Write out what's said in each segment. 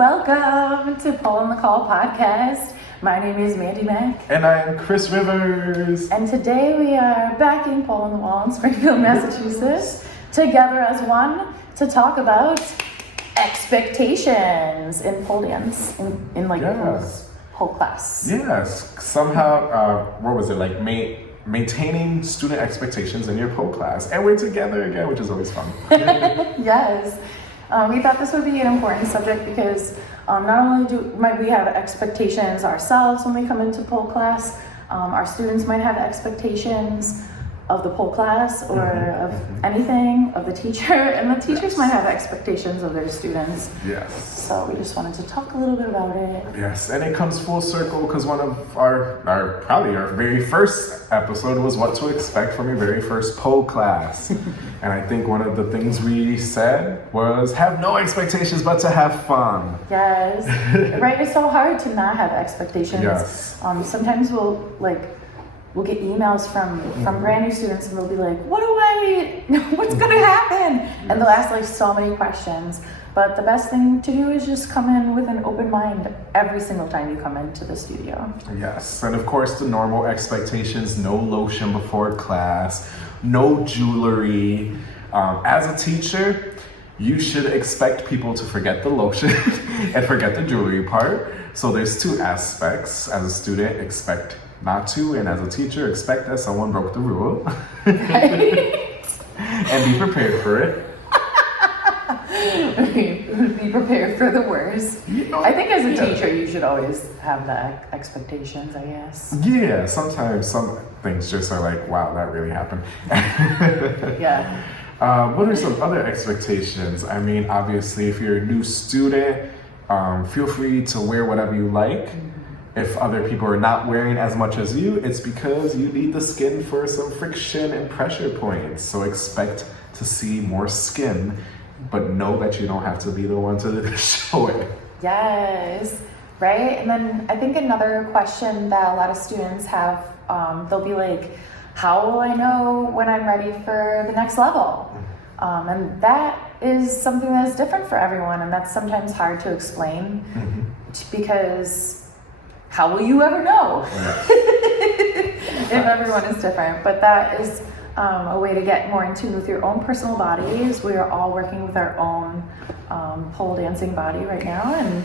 Welcome to Poleonthecall podcast. My name is Mændy Mac. And I am Cris Rivers. And today we are back in Pole on the Wall in Springfield, Massachusetts, together as one to talk about expectations in pole dance, in whole class. Yes, somehow, maintaining student expectations in your pole class. And we're together again, which is always fun. Yes. We thought this would be an important subject because not only might we have expectations ourselves when we come into pole class, our students might have expectations of the pole class or of anything, of the teacher, and the teachers might have expectations of their students. Yes. So we just wanted to talk a little bit about it. Yes, and it comes full circle because one of our very first episode was what to expect from your very first pole class. And I think one of the things we said was have no expectations but to have fun. Yes. Right, it's so hard to not have expectations. Yes. Sometimes we'll get emails from brand new students and they'll be like, what's gonna happen? And they'll ask so many questions. But the best thing to do is just come in with an open mind every single time you come into the studio. Yes, and of course the normal expectations, no lotion before class, no jewelry. As a teacher, you should expect people to forget the lotion and forget the jewelry part. So there's two aspects. As a student, expect not to, and as a teacher, expect that someone broke the rule. Right? And be prepared for it. Be prepared for the worst. I think as a teacher, you should always have the expectations, I guess. Yeah, sometimes some things just are like, wow, that really happened. Yeah. What are some other expectations? I mean, obviously, if you're a new student, feel free to wear whatever you like. If other people are not wearing as much as you, it's because you need the skin for some friction and pressure points. So expect to see more skin, but know that you don't have to be the one to show it. Yes, right? And then I think another question that a lot of students have, they'll be like, how will I know when I'm ready for the next level? And that is something that's different for everyone, and that's sometimes hard to explain because how will you ever know if everyone is different? But that is a way to get more in tune with your own personal bodies. We are all working with our own pole dancing body right now, and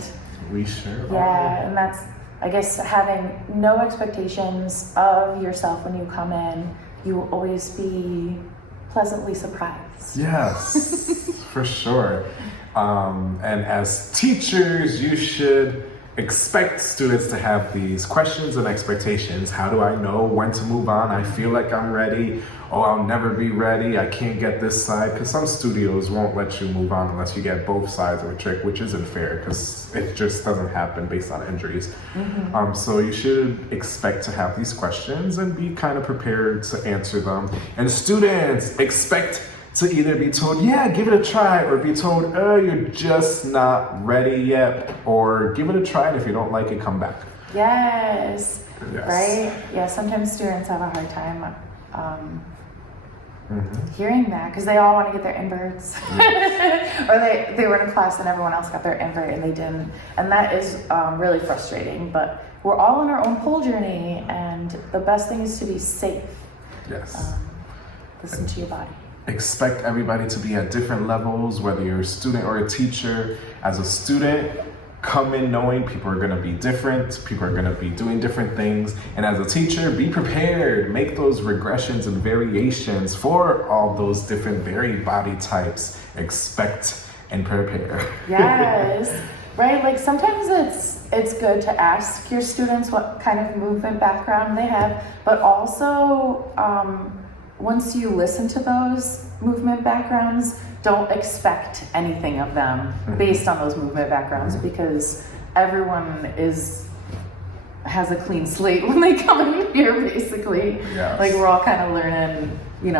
we sure yeah, are. and that's, I guess, having no expectations of yourself when you come in. You will always be pleasantly surprised. Yes, for sure. And as teachers, you should expect students to have these questions and expectations. How do I know when to move on? I feel like I'm ready. Oh, I'll never be ready. I can't get this side. Because some studios won't let you move on unless you get both sides of a trick, which isn't fair because it just doesn't happen based on injuries. So you should expect to have these questions and be kind of prepared to answer them. And students, expect to either be told, yeah, give it a try, or be told, oh, you're just not ready yet, or give it a try, and if you don't like it, come back. Yes. Right? Yeah, sometimes students have a hard time hearing that because they all want to get their inverts. Or they were in a class and everyone else got their invert and they didn't. And that is really frustrating, but we're all on our own pole journey, and the best thing is to be safe. Yes. Listen to your body. Expect everybody to be at different levels, whether you're a student or a teacher. As a student, come in knowing people are gonna be different, people are gonna be doing different things. And as a teacher, be prepared, make those regressions and variations for all those different varied body types. Expect and prepare. Yes, right, like sometimes it's good to ask your students what kind of movement background they have, but also, once you listen to those movement backgrounds, don't expect anything of them based on those movement backgrounds because everyone has a clean slate when they come in here, basically. Yes. Like we're all kind of learning, we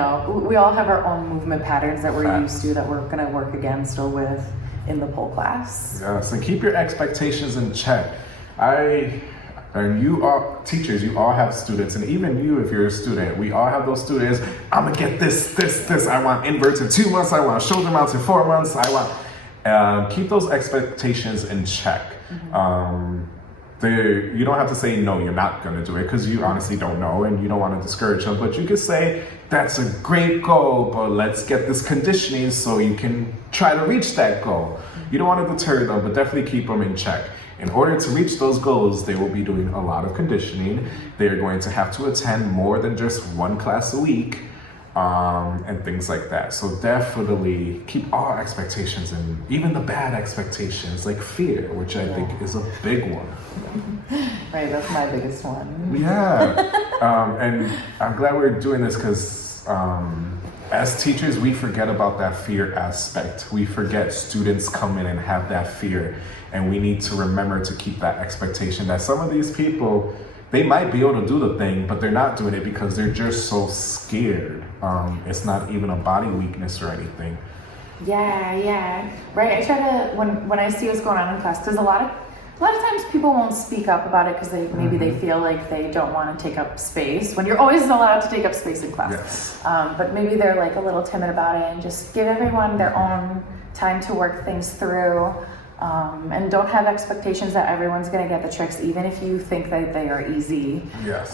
all have our own movement patterns that we're used to that we're gonna work against or with in the pole class. Yes, and keep your expectations in check. And you all, teachers, you all have students, and even you, if you're a student, we all have those students. I'm gonna get this. I want inverts in 2 months. I want shoulder mounts in 4 months. Keep those expectations in check. You don't have to say, no, you're not going to do it, because you honestly don't know and you don't want to discourage them. But you could say, that's a great goal, but let's get this conditioning so you can try to reach that goal. You don't want to deter them, but definitely keep them in check. In order to reach those goals, they will be doing a lot of conditioning. They're going to have to attend more than just one class a week, and things like that. So definitely keep all expectations, and even the bad expectations, like fear, which I think is a big one. Right, that's my biggest one. Yeah, and I'm glad we're doing this, because as teachers, we forget about that fear aspect. We forget students come in and have that fear, and we need to remember to keep that expectation that some of these people, they might be able to do the thing, but they're not doing it because they're just so scared. It's not even a body weakness or anything. Yeah. Right, I try to, when I see what's going on in class, because a lot of times people won't speak up about it because maybe they feel like they don't want to take up space, when you're always allowed to take up space in class. Yes. But maybe they're like a little timid about it, and just give everyone their own time to work things through. And don't have expectations that everyone's going to get the tricks, even if you think that they are easy. Yes.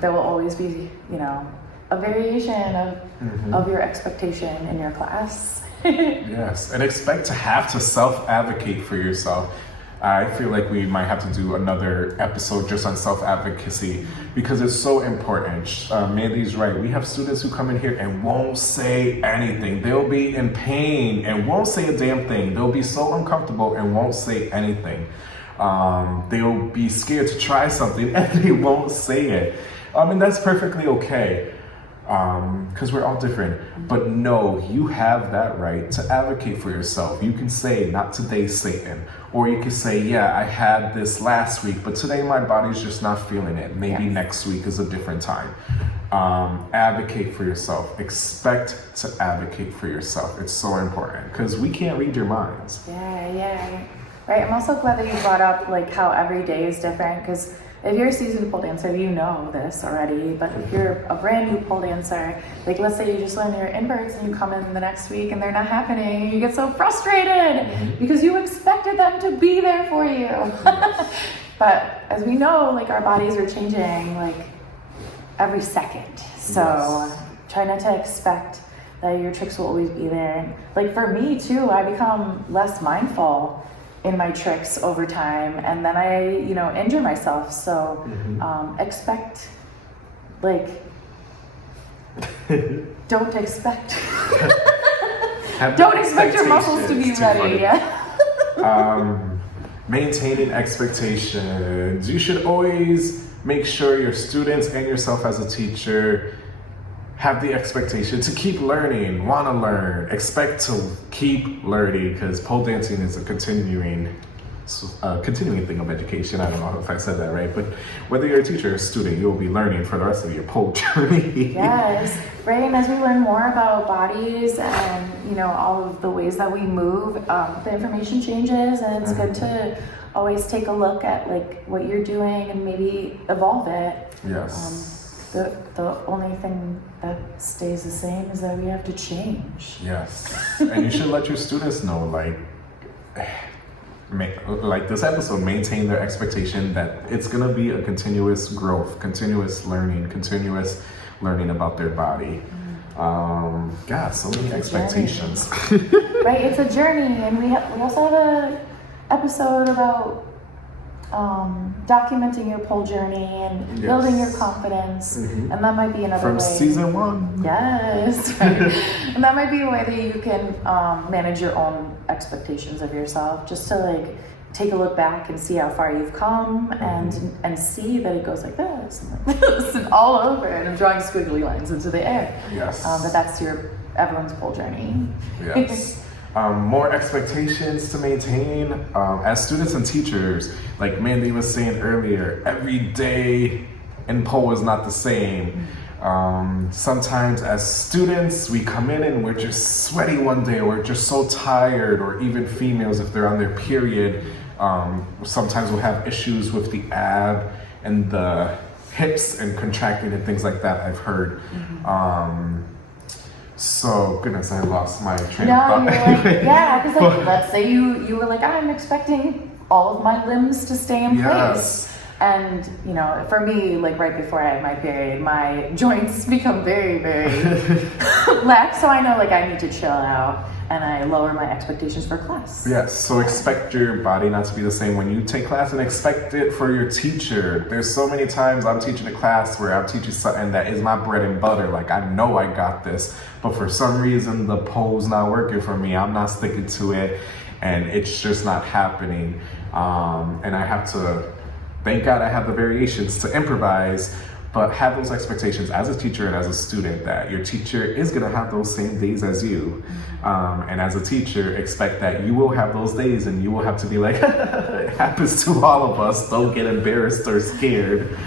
There will always be, a variation of your expectation in your class. Yes, and expect to have to self-advocate for yourself. I feel like we might have to do another episode just on self-advocacy, because it's so important. Mændy's right. We have students who come in here and won't say anything. They'll be in pain and won't say a damn thing. They'll be so uncomfortable and won't say anything. They'll be scared to try something and they won't say it. And that's perfectly okay, because we're all different. But no, you have that right to advocate for yourself. You can say, not today, Satan. Or you can say, yeah, I had this last week, but today my body's just not feeling it. Maybe next week is a different time. Advocate for yourself. Expect to advocate for yourself. It's so important, because we can't read your minds. Yeah. Right, I'm also glad that you brought up like how every day is different, because if you're a seasoned pole dancer, you know this already, but if you're a brand new pole dancer, like let's say you just learn your inverts and you come in the next week and they're not happening, and you get so frustrated because you expected them to be there for you. But as we know, like our bodies are changing like every second. So try not to expect that your tricks will always be there. And like for me too, I become less mindful in my tricks over time, and then I, injure myself. So expect, like, don't expect your muscles to be ready. Maintaining expectations. You should always make sure your students and yourself as a teacher have the expectation to keep learning, want to learn, expect to keep learning, because pole dancing is a continuing thing of education. I don't know if I said that right, but whether you're a teacher or a student, you'll be learning for the rest of your pole journey. Yes, right. And as we learn more about bodies and all of the ways that we move, the information changes, and it's good to always take a look at like what you're doing and maybe evolve it. Yes. The only thing that stays the same is that we have to change. Yes, and you should let your students know, like this episode, maintain their expectation that it's gonna be a continuous growth, continuous learning about their body. God, so many expectations. Right, it's a journey, and we also have a episode about documenting your pole journey and building your confidence, and that might be another way. From season 1. Yes, right. And that might be a way that you can manage your own expectations of yourself, just to like take a look back and see how far you've come, and see that it goes like this and like this and all over, and I'm drawing squiggly lines into the air. Yes. But that's everyone's pole journey. Yes. More expectations to maintain. As students and teachers, like Mændy was saying earlier, every day in pole is not the same. Sometimes as students, we come in and we're just sweaty one day, or we're just so tired, or even females, if they're on their period, sometimes we'll have issues with the ab and the hips and contracting and things like that, I've heard. So, goodness, I lost my train No, of thought. you're like, yeah, because like, let's say you were like, I'm expecting all of my limbs to stay in place. And, you know, for me, like right before I had my period, my joints become very, very lax. So I know like I need to chill out and I lower my expectations for class. Yes, so expect your body not to be the same when you take class, and expect it for your teacher. There's so many times I'm teaching a class where I'm teaching something that is my bread and butter. Like, I know I got this, but for some reason the pole's not working for me. I'm not sticking to it, and it's just not happening. And I have to, thank God I have the variations to improvise, but have those expectations as a teacher and as a student that your teacher is gonna have those same days as you. And as a teacher, expect that you will have those days and you will have to be like, it happens to all of us. Don't get embarrassed or scared.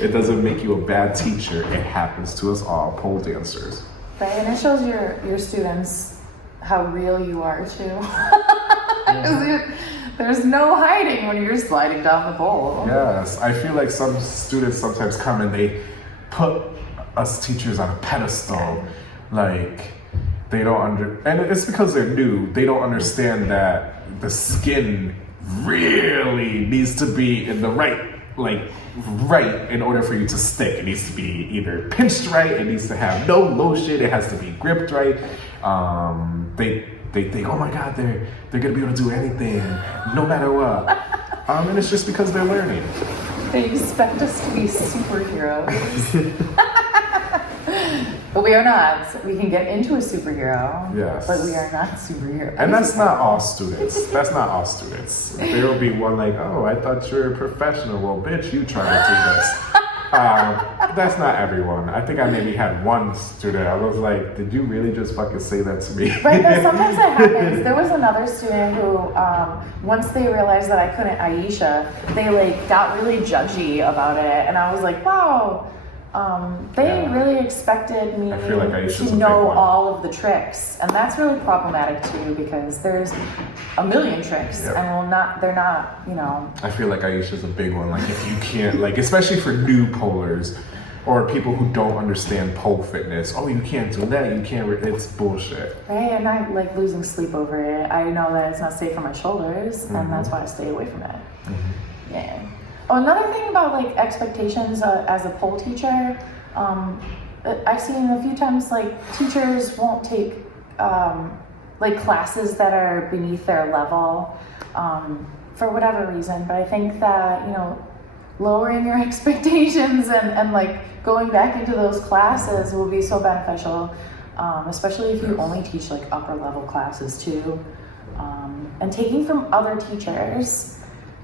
It doesn't make you a bad teacher. It happens to us all, pole dancers. Right, and it shows your students how real you are too. There's no hiding when you're sliding down the pole. Yes, I feel like some students sometimes come and they put us teachers on a pedestal. Like, they don't and it's because they're new. They don't understand that the skin really needs to be in the right in order for you to stick. It needs to be either pinched right, it needs to have no lotion, it has to be gripped right. They think, oh my God, they're gonna be able to do anything, no matter what. And it's just because they're learning. They expect us to be superheroes. But we are not. We can get into a superhero. Yes. But we are not superheroes. And that's not all students. That's not all students. There will be one like, oh, I thought you were a professional. Well, bitch, you trying to do this. That's not everyone. I think I maybe had one student. I was like, did you really just fucking say that to me? Right, but sometimes that happens. There was another student who, once they realized that I couldn't Aisha, they like got really judgy about it. And I was like, wow, they really expected me I feel like Aisha's to know all of the tricks. And that's really problematic too, because there's a million tricks and they're not, you know. I feel like Aisha's a big one. Like, if you can't, like, especially for new polers or people who don't understand pole fitness, oh, you can't do that, you can't, it's bullshit. Right, and I'm like losing sleep over it. I know that it's not safe for my shoulders, and that's why I stay away from it. Yeah. Oh, another thing about like expectations as a pole teacher, I've seen a few times like teachers won't take like classes that are beneath their level for whatever reason. But I think that, you know, lowering your expectations and like going back into those classes will be so beneficial, especially if you only teach like upper level classes too, and taking from other teachers.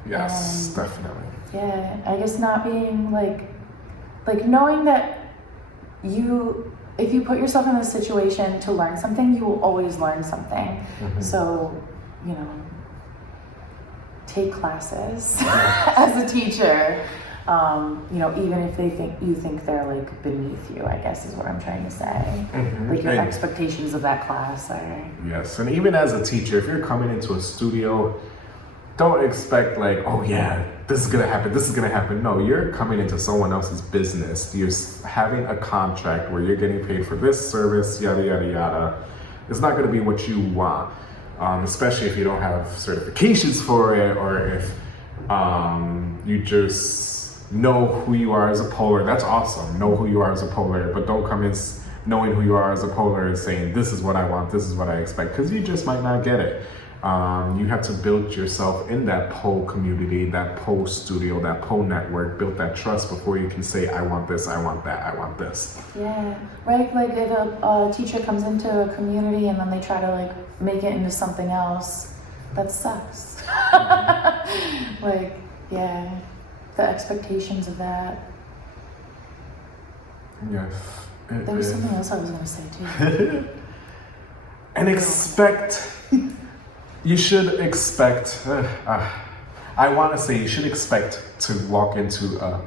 Yes, definitely. Yeah, I guess not being like knowing that if you put yourself in a situation to learn something, you will always learn something. So, you know, take classes as a teacher, you know, even if you think they're like beneath you, I guess is what I'm trying to say. Like your expectations of that class are. Yes, and even as a teacher, if you're coming into a studio, don't expect like, oh yeah, this is gonna happen. No, you're coming into someone else's business. You're having a contract where you're getting paid for this service, yada, yada, yada. It's not gonna be what you want, especially if you don't have certifications for it, or if you just know who you are as a poler. That's awesome, know who you are as a poler, but don't come in knowing who you are as a poler and saying, this is what I want, this is what I expect, because you just might not get it. You have to build yourself in that pole community, that pole studio, that pole network, build that trust before you can say, I want this, I want that, I want this. Yeah, right, like if a teacher comes into a community and then they try to like make it into something else, that sucks. Like, yeah, the expectations of that. Yes. There was something else I was going to say too. And you should expect, I want to say you should expect to walk into a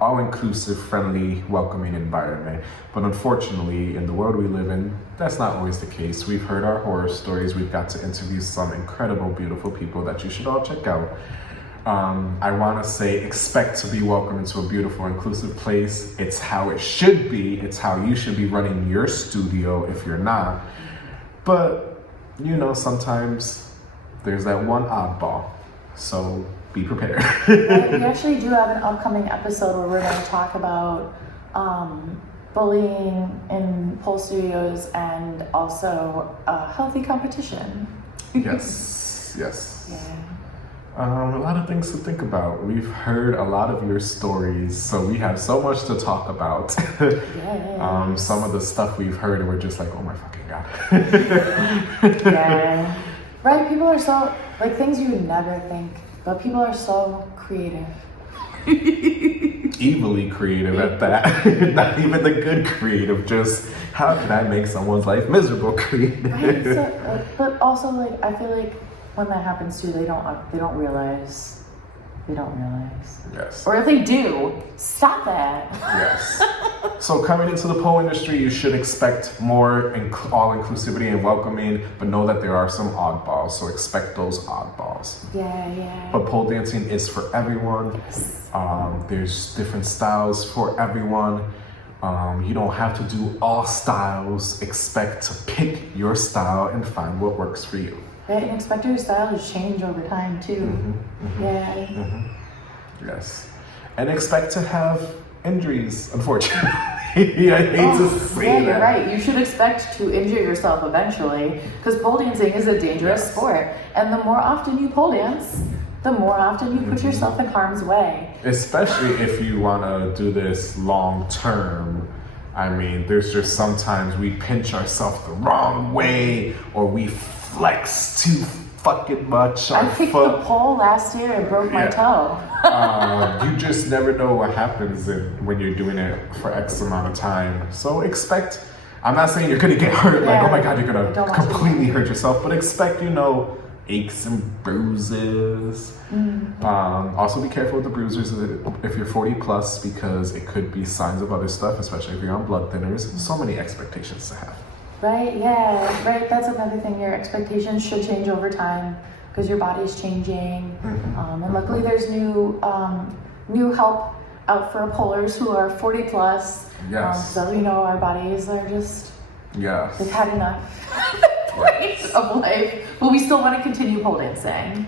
all-inclusive, friendly, welcoming environment. But unfortunately, in the world we live in, that's not always the case. We've heard our horror stories. We've got to interview some incredible, beautiful people that you should all check out. I want to say expect to be welcome into a beautiful, inclusive place. It's how it should be. It's how you should be running your studio if you're not. But, you know, sometimes there's that one oddball. So be prepared. We actually do have an upcoming episode where we're going to talk about bullying in pole studios and also healthy competition. Yes. Yeah. A lot of things to think about. We've heard a lot of your stories, so we have so much to talk about. Yes. Some of the stuff we've heard, and we're just like, oh my fucking god. Yeah. Right, people are so, like, things you would never think, but people are so creative. Evilly creative at that. Not even the good creative, just how can I make someone's life miserable creative. Right, so, but also, like, I feel like when that happens too, they don't realize. Yes. Or if they do, stop that. Yes. So coming into the pole industry, you should expect more all-inclusivity and welcoming, but know that there are some oddballs, so expect those oddballs. Yeah. But pole dancing is for everyone. Yes. There's different styles for everyone. You don't have to do all styles. Expect to pick your style and find what works for you. Right, and expect your style to change over time too. Yeah. Yes. And expect to have injuries, unfortunately. I hate to say yeah, that. you're right. You should expect to injure yourself eventually, because pole dancing is a dangerous sport. And the more often you pole dance, the more often you put yourself in harm's way. Especially if you want to do this long term. I mean, there's just sometimes we pinch ourselves the wrong way, or we flex too fucking much. I kicked the pole last year and broke my toe. You just never know what happens when you're doing it for X amount of time. So expect, I'm not saying you're gonna get hurt, like, oh my God, you're gonna completely hurt yourself, but expect, aches and bruises. Also be careful with the bruises if you're 40 plus, because it could be signs of other stuff, especially if you're on blood thinners. So many expectations to have. Right, yeah, right. That's another thing. Your expectations should change over time because your body's changing. And luckily there's new help out for polers who are 40 plus. Yes. So our bodies are just, they've had enough of life, but we still want to continue pole dancing.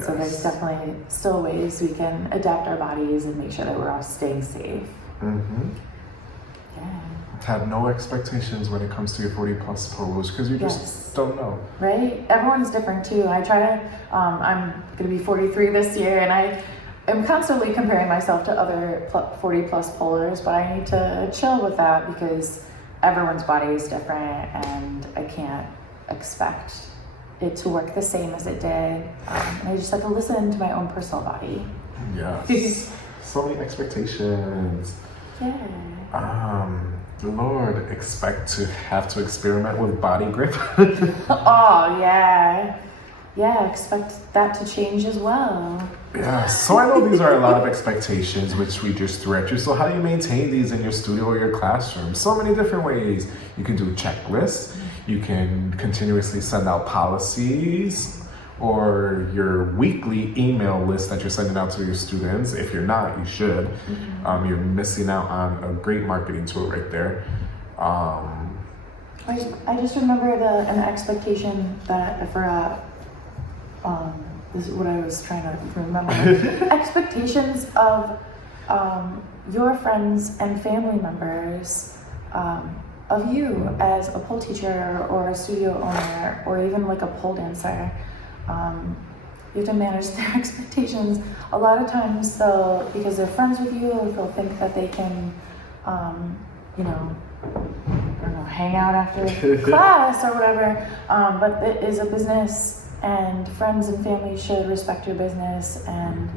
So there's definitely still ways we can adapt our bodies and make sure that we're all staying safe. Yeah. Have no expectations when it comes to your 40 plus poles, because you just don't know. Right? Everyone's different too. I try to, I'm going to be 43 this year, and I am constantly comparing myself to other 40 plus polers, but I need to chill with that because everyone's body is different and I can't expect it to work the same as it did. And I just have to listen to my own personal body. Yes. So many expectations. Yeah. Lord, expect to have to experiment with body grip. Oh, yeah. Yeah, expect that to change as well. Yeah, so I know these are a lot of expectations which we just threw at you. So how do you maintain these in your studio or your classroom? So many different ways. You can do checklists. You can continuously send out policies, or your weekly email list that you're sending out to your students. If you're not, you should. You're missing out on a great marketing tool right there. I just remember an expectation that I forgot. This is what I was trying to remember. Expectations of your friends and family members, of you as a pole teacher or a studio owner or even like a pole dancer. You have to manage their expectations. A lot of times because they're friends with you, they'll think that they can, hang out after class or whatever. But it is a business, and friends and family should respect your business and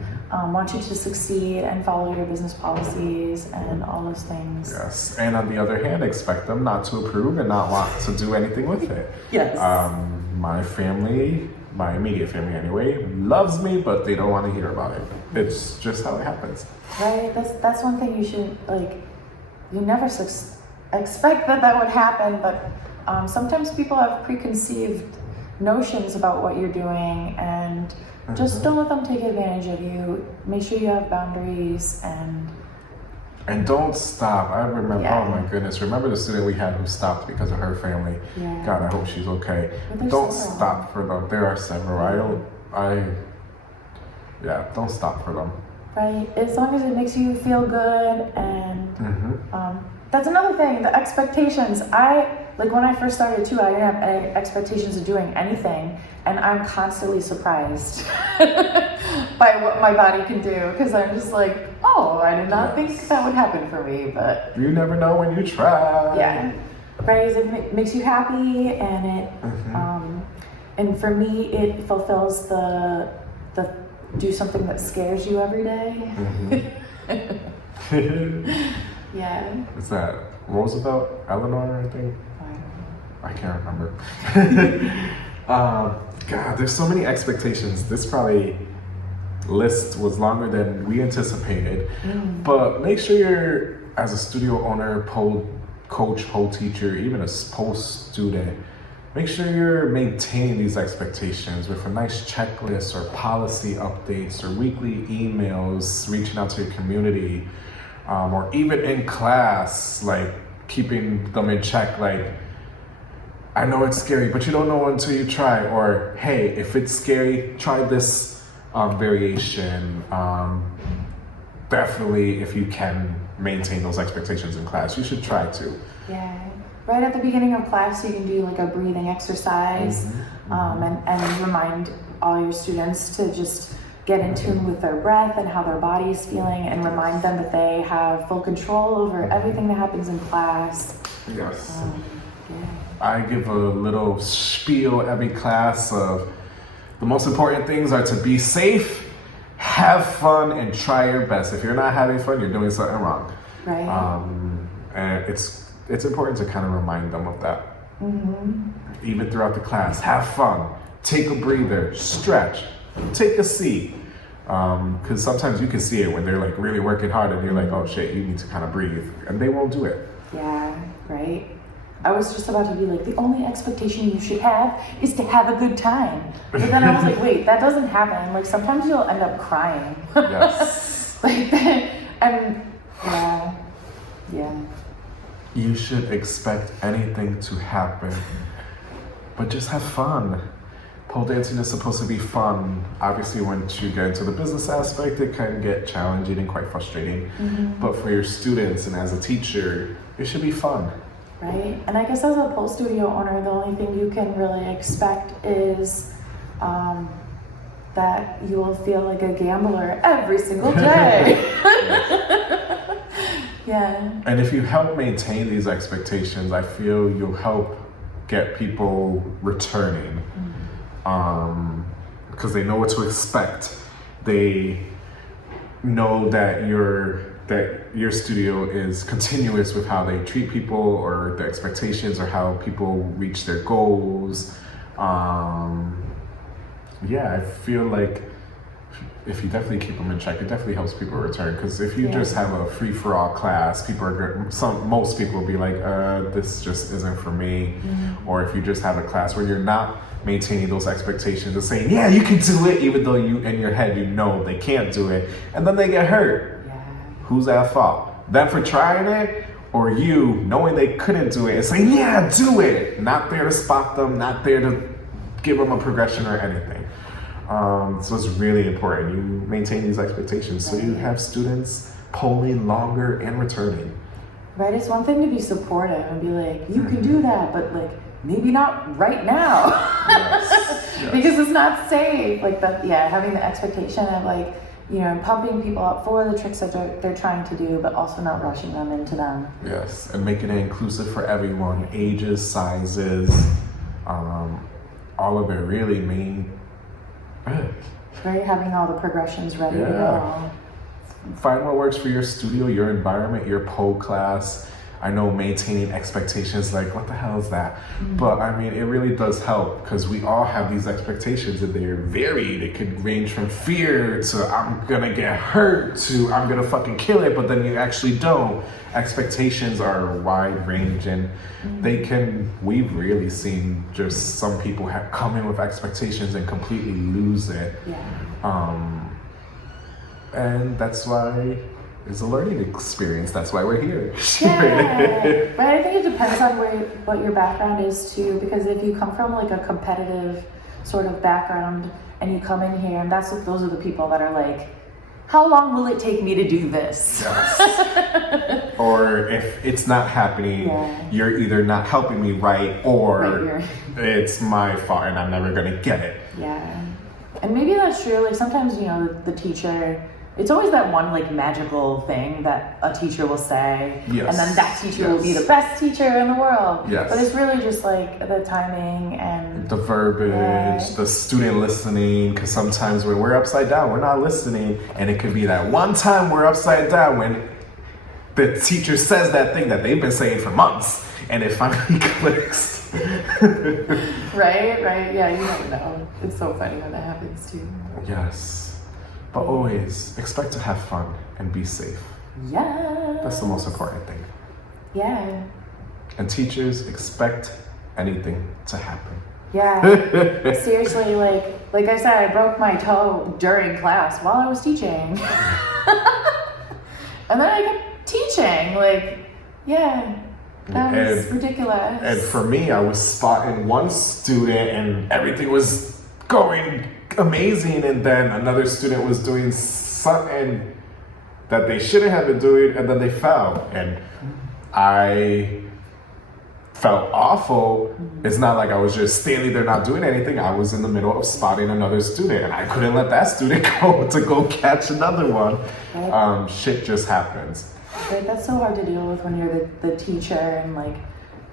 want you to succeed and follow your business policies and all those things. Yes, and on the other hand, expect them not to approve and not want to do anything with it. Yes. My family, my immediate family anyway, loves me, but they don't want to hear about it. It's just how it happens. Right, that's one thing you should, you never expect that would happen, but sometimes people have preconceived notions about what you're doing, and just don't let them take advantage of you. Make sure you have boundaries, and don't stop. I remember, Yeah. oh my goodness, remember the student we had who stopped because of her family. Yeah. God, I hope she's okay. But there's Don't several. stop for them. There are several. Don't stop for them. right? As long as it makes you feel good, and that's another thing, the expectations. Like when I first started too, I didn't have any expectations of doing anything, and I'm constantly surprised by what my body can do, because I'm just like, oh, I did not think that would happen for me, but You never know when you try. yeah, right? It makes you happy, and and for me, it fulfills the do something that scares you every day. Yeah. Is that Roosevelt, Eleanor, I think? I can't remember. God, there's so many expectations. This probably list was longer than we anticipated. But make sure you're, as a studio owner, pole coach, pole teacher, even a pole student, make sure you're maintaining these expectations with a nice checklist or policy updates or weekly emails, reaching out to your community, or even in class, like keeping them in check, like, I know it's scary, but you don't know until you try. Or, hey, if it's scary, try this variation. Definitely, if you can maintain those expectations in class, you should try to. Yeah. Right at the beginning of class, you can do like a breathing exercise, and remind all your students to just get in tune with their breath and how their body is feeling, and remind them that they have full control over everything that happens in class. Yes. Yeah. I give a little spiel every class of the most important things are to be safe, have fun, and try your best. If you're not having fun, you're doing something wrong. Right. And it's important to kind of remind them of that. Even throughout the class, have fun, take a breather, stretch, take a seat. Because sometimes you can see it when they're like really working hard and you're like, oh shit, you need to kind of breathe, and they won't do it. Yeah, right. I was just about to be like, the only expectation you should have is to have a good time. But then I was like, wait, that doesn't happen. Like sometimes you'll end up crying. Yes. And yeah. You should expect anything to happen, but just have fun. Pole dancing is supposed to be fun. Obviously, once you get into the business aspect, it can get challenging and quite frustrating. But for your students and as a teacher, it should be fun. Right. And I guess as a pole studio owner, the only thing you can really expect is that you will feel like a gambler every single day. Yeah. And if you help maintain these expectations, I feel you'll help get people returning. Because they know what to expect. They know that your studio is continuous with how they treat people, or the expectations, or how people reach their goals. I feel like if you definitely keep them in check, it definitely helps people return. Because if you just have a free-for-all class, most people will be like, this just isn't for me. Or if you just have a class where you're not maintaining those expectations and saying, yeah, you can do it, even though you in your head you know they can't do it, and then they get hurt. Yeah. Who's at fault? Them for trying it, or you knowing they couldn't do it and saying, yeah, do it? Not there to spot them, not there to give them a progression or anything. So it's really important you maintain these expectations so you have students polling longer and returning. Right. It's one thing to be supportive and be like, you can do that, but like maybe not right now. Yes. Because it's not safe. Like that, having the expectation of like, pumping people up for the tricks that they're trying to do, but also not rushing them into them. Yes, and making it inclusive for everyone, ages, sizes, all of it really Right, having all the progressions ready to go. Find what works for your studio, your environment, your pole class. I know maintaining expectations, like, what the hell is that? But I mean, it really does help because we all have these expectations and they're varied. It could range from fear to I'm gonna get hurt to I'm gonna fucking kill it, but then you actually don't. Expectations are wide range and we've really seen just some people come in with expectations and completely lose it. And that's why it's a learning experience. That's why we're here. Yeah, but I think it depends on what your background is too, because if you come from like a competitive sort of background and you come in here and those are the people that are like, how long will it take me to do this? Yes. Or if it's not happening, you're either not helping me right or it's my fault and I'm never gonna get it. Yeah. And maybe that's true. Like sometimes, the teacher, it's always that one like magical thing that a teacher will say, and then that teacher will be the best teacher in the world. Yes. But it's really just like the timing and the verbiage, the student listening, because sometimes when we're upside down, we're not listening, and it could be that one time we're upside down when the teacher says that thing that they've been saying for months, and it finally clicks. Right, yeah, you never know. It's so funny when that happens too. Yes. But always expect to have fun and be safe. Yeah. That's the most important thing. Yeah. And teachers, expect anything to happen. Yeah. Seriously, like I said, I broke my toe during class while I was teaching. And then I kept teaching. That was ridiculous. And for me, I was spotting one student and everything was going amazing, and then another student was doing something that they shouldn't have been doing, and then they fell, and I felt awful. It's not like I was just standing there not doing anything. I was in the middle of spotting another student, and I couldn't let that student go catch another one. Right. Shit just happens. Right, that's so hard to deal with when you're the teacher, and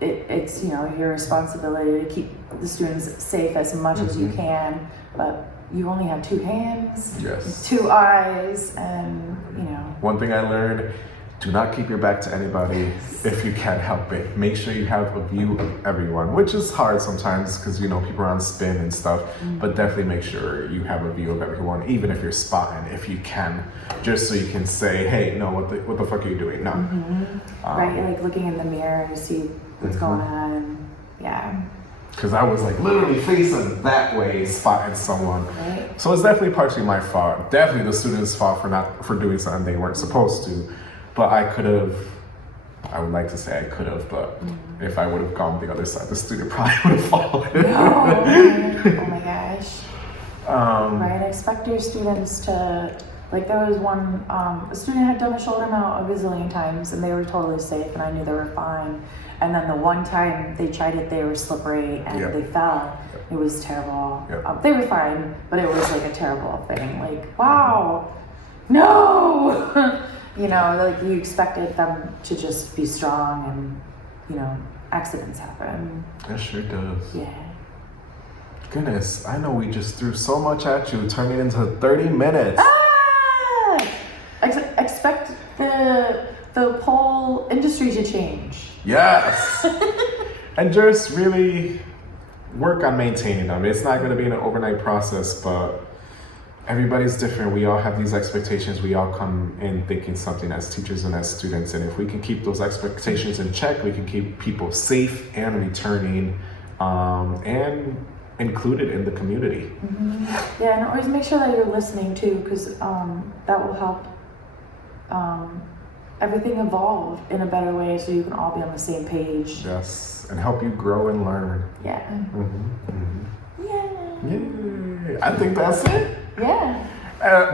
it's your responsibility to keep the students safe as much as you can, but you only have 2 hands, 2 eyes, and One thing I learned, do not keep your back to anybody if you can't help it. Make sure you have a view of everyone, which is hard sometimes because people are on spin and stuff, but definitely make sure you have a view of everyone, even if you're spotting, if you can, just so you can say, hey, no, what the fuck are you doing? No. Right, you're like looking in the mirror to see what's going on. Yeah. Because I was literally facing that way, spotting someone. Right. So it's definitely partially my fault. Definitely the students' fault for doing something they weren't supposed to. But I would like to say I could have, but if I would have gone the other side, the student probably would have fallen. No. Oh my gosh. Right, expect your students to, there was one, a student had done a shoulder mount a gazillion times and they were totally safe and I knew they were fine. And then the one time they tried it, they were slippery and they fell. It was terrible. They were fine, but it was a terrible thing. Wow, no! You expected them to just be strong and, accidents happen. It sure does. Yeah. Goodness, I know we just threw so much at you, turning it into 30 minutes. Expect the pole industry to change. Yes. And just really work on maintaining them. It's not going to be an overnight process, but everybody's different. We all have these expectations. We all come in thinking something as teachers and as students. And if we can keep those expectations in check, we can keep people safe and returning and included in the community. Yeah, and always make sure that you're listening too, because that will help everything evolve in a better way so you can all be on the same page. Yes, and help you grow and learn. Yeah. Yeah. I think that's it. Yeah.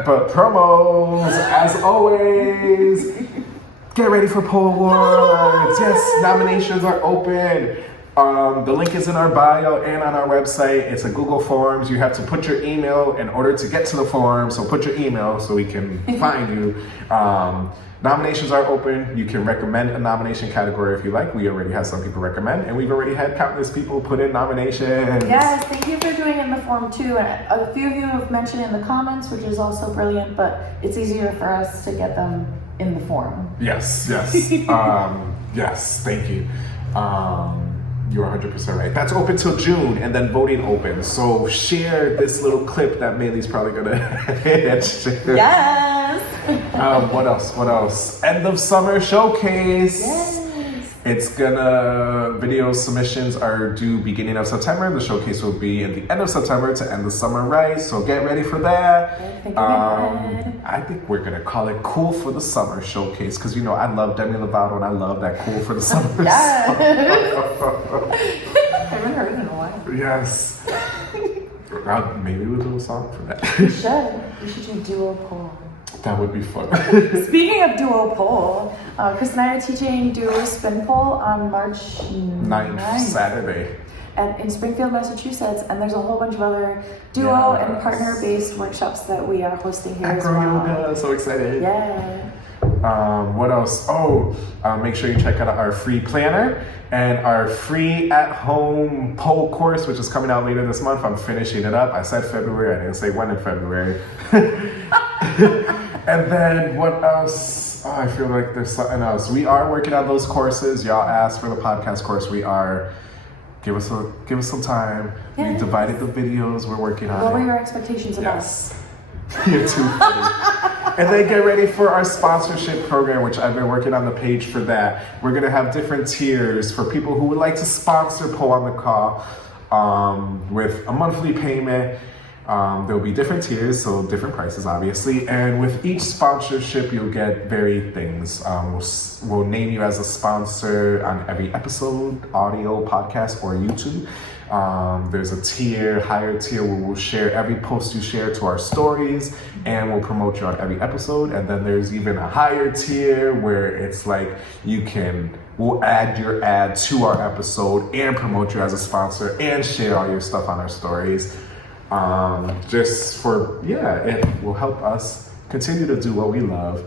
But promos, as always. Get ready for Pole Awards. Yes, nominations are open. The link is in our bio and on our website. It's a Google Forms. You have to put your email in order to get to the form. So put your email so we can find you. Nominations are open. You can recommend a nomination category if you like. We already have some people recommend, and we've already had countless people put in nominations. Yes, thank you for doing it in the form too. And a few of you have mentioned in the comments, which is also brilliant, but it's easier for us to get them in the form. Yes. Yes, thank you. You're 100% right. That's open till June, and then voting opens. So share this little clip that Mændy's probably gonna share. Yes. What else? End of summer showcase. Yes. It's video submissions are due beginning of September. The showcase will be at the end of September to end the summer right. So get ready for that. I think we're gonna call it Cool for the Summer Showcase because I love Demi Lovato and I love that Cool for the Summer. Yes. I haven't heard it in a while. Yes. Maybe we'll do a song for that. We should do duo pole. That would be fun. Speaking of duo pole, Cris and I are teaching duo spin pole on March 9th. Saturday. In Springfield, Massachusetts, and there's a whole bunch of other duo and partner-based workshops that we are hosting here as well. Yoga, so excited. Yeah. What else? Make sure you check out our free planner and our free at-home pole course, which is coming out later this month. I'm finishing it up. I said February. I didn't say when in February. And then what else? I feel like there's something else. We are working on those courses. Y'all asked for the podcast course. We are. Give us some time. Yeah. We divided the videos. We're working on it. What were your expectations about? Yes. You're too funny. And then get ready for our sponsorship program, which I've been working on the page for that. We're gonna have different tiers for people who would like to sponsor Pole on the Call with a monthly payment. There'll be different tiers, so different prices, obviously. And with each sponsorship, you'll get varied things. We'll name you as a sponsor on every episode, audio, podcast, or YouTube. There's a higher tier where we'll share every post you share to our stories, and we'll promote you on every episode. And then there's even a higher tier where it's like we'll add your ad to our episode and promote you as a sponsor and share all your stuff on our stories. It will help us continue to do what we love,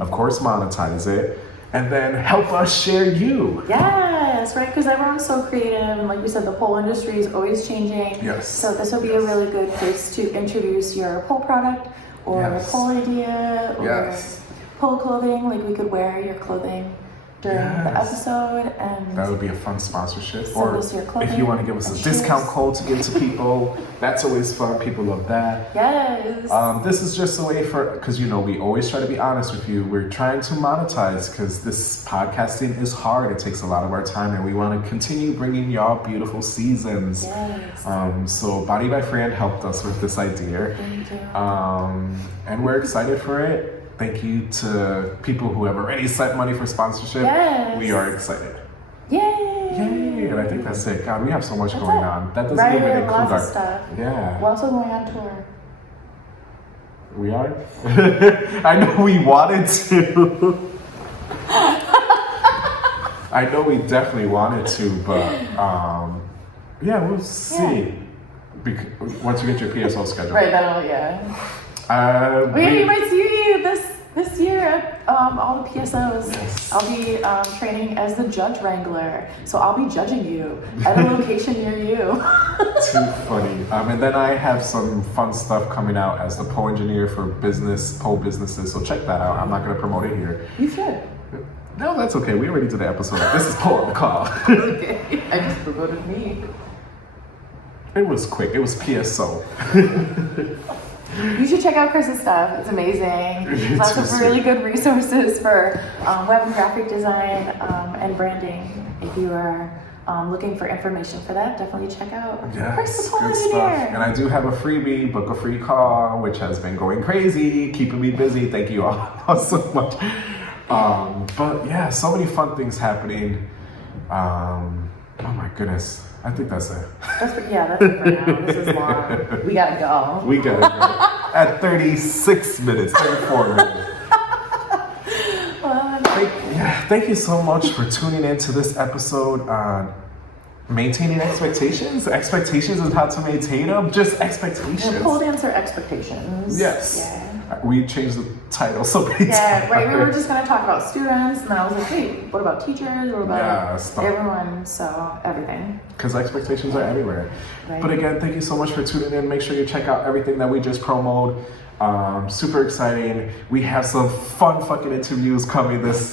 of course monetize it, and then help us share you. Yes, right, because everyone's so creative, and like we said, the pole industry is always changing. Yes. So this will be a really good place to introduce your pole product or a pole idea or pole clothing. Like we could wear your clothing during the episode, and that would be a fun sponsorship. Or if you want to give us a discount code to give to people, that's always fun. People love that. Yes. This is just a way because we always try to be honest with you. We're trying to monetize because this podcasting is hard. It takes a lot of our time, and we want to continue bringing y'all beautiful seasons. Yes. So Body by Fran helped us with this idea. Thank you. And we're excited for it. Thank you to people who have already sent money for sponsorship. Yes. We are excited. Yay! Yay! And I think that's it. God, we have so much going on. That doesn't right, even include lots our of stuff. Yeah. We're also going on tour. We are? I know we wanted to. I know we definitely wanted to, but we'll see. Once you get your PSO schedule. Right, you might see me this year at all the PSOs. Yes. I'll be training as the judge wrangler, so I'll be judging you at a location near you. Too funny. And then I have some fun stuff coming out as the pole engineer for pole businesses, so check that out. I'm not going to promote it here. You should. No, that's okay. We already did the episode. This is Pole on the Call. Okay. I just promoted me. It was quick. It was PSO. You should check out Chris's stuff. It's amazing. Lots of really good resources for web and graphic design and branding. If you are looking for information for that, definitely check out Chris the Pole good Engineer. stuff. And I do have a freebie, book a free call, which has been going crazy, keeping me busy. Thank you all so much. But yeah, so many fun things happening. Oh my goodness. I think that's it. That's it for now. This is long. We gotta go. We gotta go. At 36 minutes, 34 minutes. Thank you so much for tuning in to this episode on maintaining expectations. Expectations is how to maintain them. Just expectations. Pole dancer expectations. Yes. Yeah. We changed the title so many times. Yeah, right. We were just going to talk about students, and then I was like, hey, what about teachers? What about everyone? So, everything. Because expectations are everywhere. Right. But again, thank you so much for tuning in. Make sure you check out everything that we just promoted. Super exciting. We have some fun fucking interviews coming up.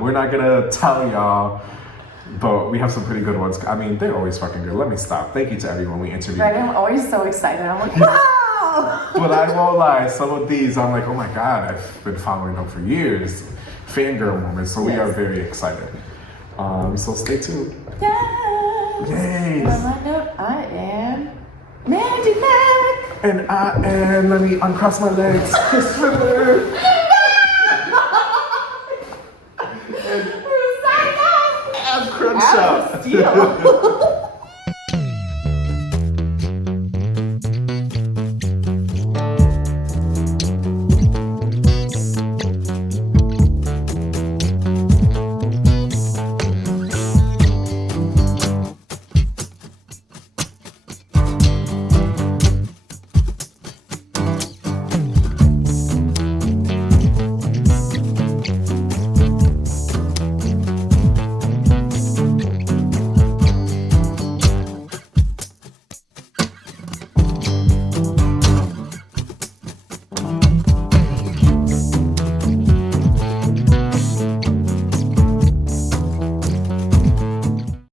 We're not gonna tell y'all, but we have some pretty good ones. I mean, they're always fucking good. Let me stop. Thank you to everyone we interviewed. Right, I'm always so excited. I'm like, wow! But I won't lie, some of these, I'm like, oh my God, I've been following them for years. Fangirl moments, so we are very excited. So stay tuned. Yes! Yay! And on that note, I am Mændy Mac! And I am, let me uncross my legs, Cris Rivers! I'm Crunch Up. Steel.